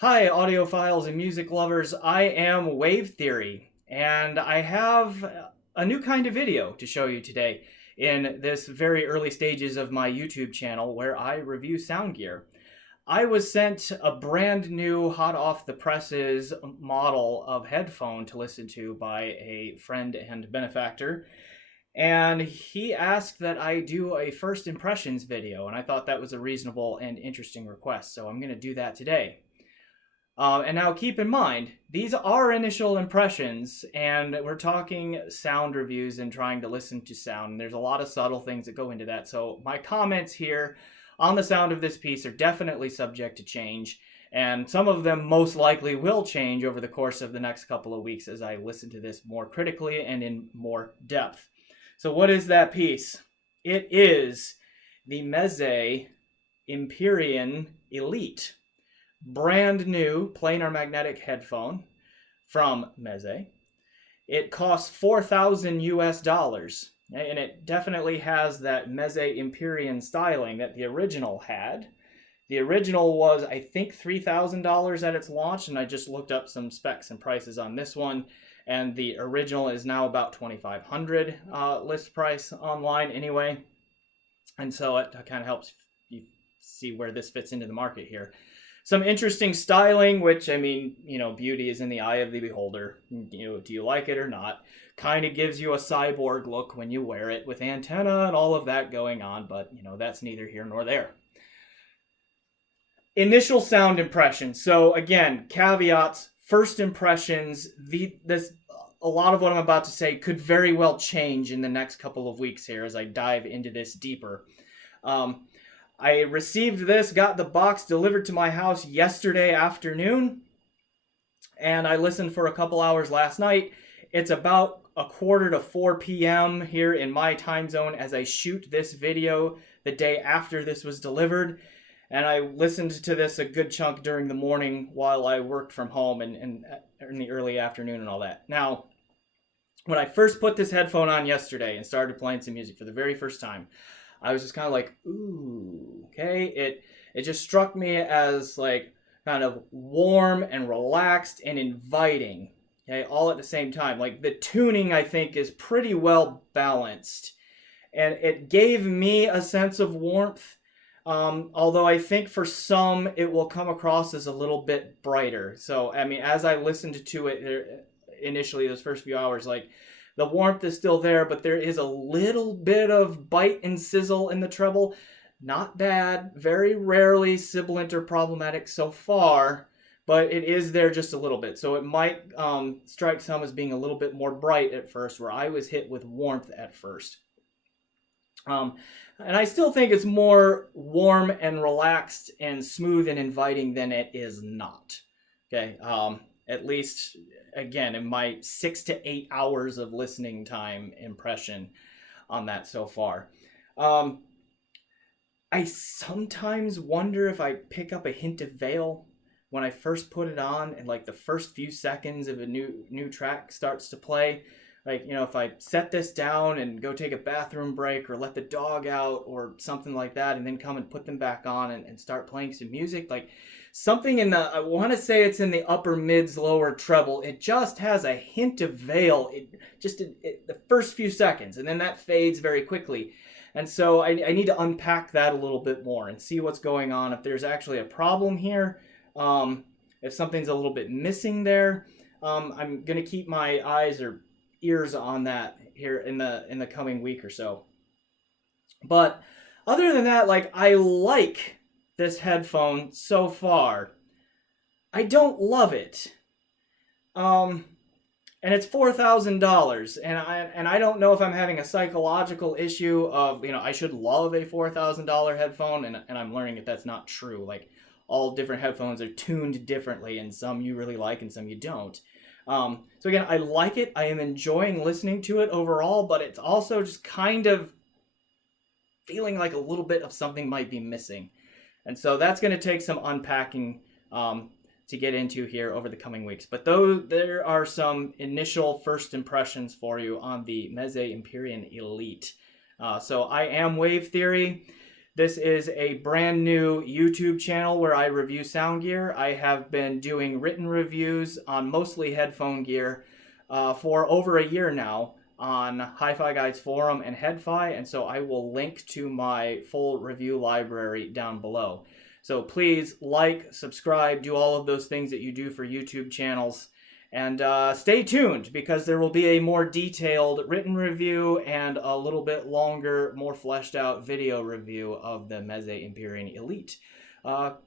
Hi, audiophiles and music lovers. I am Wave Theory, and I have a new kind of video to show you today in this very early stages of my YouTube channel where I review sound gear. I was sent a brand new, hot off the presses model of headphone to listen to by a friend and benefactor, and he asked that I do a first impressions video, and I thought that was a reasonable and interesting request, so I'm going to do that today. And now keep in mind, these are initial impressions, and we're talking sound reviews and trying to listen to sound. And there's a lot of subtle things that go into that. So my comments here on the sound of this piece are definitely subject to change. And some of them most likely will change over the course of the next couple of weeks as I listen to this more critically and in more depth. So what is that piece? It is the Meze Empyrean Elite. Brand new planar magnetic headphone from Meze. It costs 4,000 US dollars, and it definitely has that Meze Empyrean styling that the original had. The original was, I think, $3,000 at its launch, and I just looked up some specs and prices on this one, and the original is now about $2,500 list price online anyway, and so it kind of helps you see where this fits into the market here. Some interesting styling, which, I mean, beauty is in the eye of the beholder. Do you like it or not? Kind of gives you a cyborg look when you wear it with antenna and all of that going on, but, that's neither here nor there. Initial sound impressions. So, again, caveats, first impressions, a lot of what I'm about to say could very well change in the next couple of weeks here as I dive into this deeper. I received this, got the box delivered to my house yesterday afternoon, and I listened for a couple hours last night. It's about 3:45 to 4 p.m. here in my time zone as I shoot this video the day after this was delivered, and I listened to this a good chunk during the morning while I worked from home and in the early afternoon and all that. Now, when I first put this headphone on yesterday and started playing some music for the very first time, I was just kind of like, ooh, okay. It just struck me as like kind of warm and relaxed and inviting, okay, all at the same time. Like the tuning, I think, is pretty well balanced, and it gave me a sense of warmth. Although I think for some it will come across as a little bit brighter. So I mean, as I listened to it initially, those first few hours, like, the warmth is still there, but there is a little bit of bite and sizzle in the treble. Not bad, very rarely sibilant or problematic so far, but it is there just a little bit. So it might strike some as being a little bit more bright at first, where I was hit with warmth at first. And I still think it's more warm and relaxed and smooth and inviting than it is not. Okay, at least, again, in my 6 to 8 hours of listening time impression on that so far. I sometimes wonder if I pick up a hint of veil when I first put it on and like the first few seconds of a new track starts to play. Like, if I set this down and go take a bathroom break or let the dog out or something like that and then come and put them back on and start playing some music, like something in I want to say it's in the upper mids, lower treble. It just has a hint of veil, the first few seconds, and then that fades very quickly. And so I need to unpack that a little bit more and see what's going on, if there's actually a problem here, if something's a little bit missing there. I'm going to keep my eyes or ears on that here in the coming week or so. But other than that, like, I like this headphone so far. I don't love it. And it's $4,000, and I don't know if I'm having a psychological issue of, I should love a $4,000 headphone, and I'm learning that that's not true. Like, all different headphones are tuned differently, and some you really like and some you don't. So again, I like it. I am enjoying listening to it overall, but it's also just kind of feeling like a little bit of something might be missing. And so that's going to take some unpacking to get into here over the coming weeks. But though there are some initial first impressions for you on the Meze Empyrean Elite. So I am Wave Theory. This is a brand new YouTube channel where I review sound gear. I have been doing written reviews on mostly headphone gear for over a year now on Hi-Fi Guides Forum and Headfi, and so I will link to my full review library down below. So please like, subscribe, do all of those things that you do for YouTube channels. And stay tuned, because there will be a more detailed written review and a little bit longer, more fleshed out video review of the Meze Empyrean Elite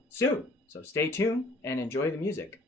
soon. So stay tuned and enjoy the music.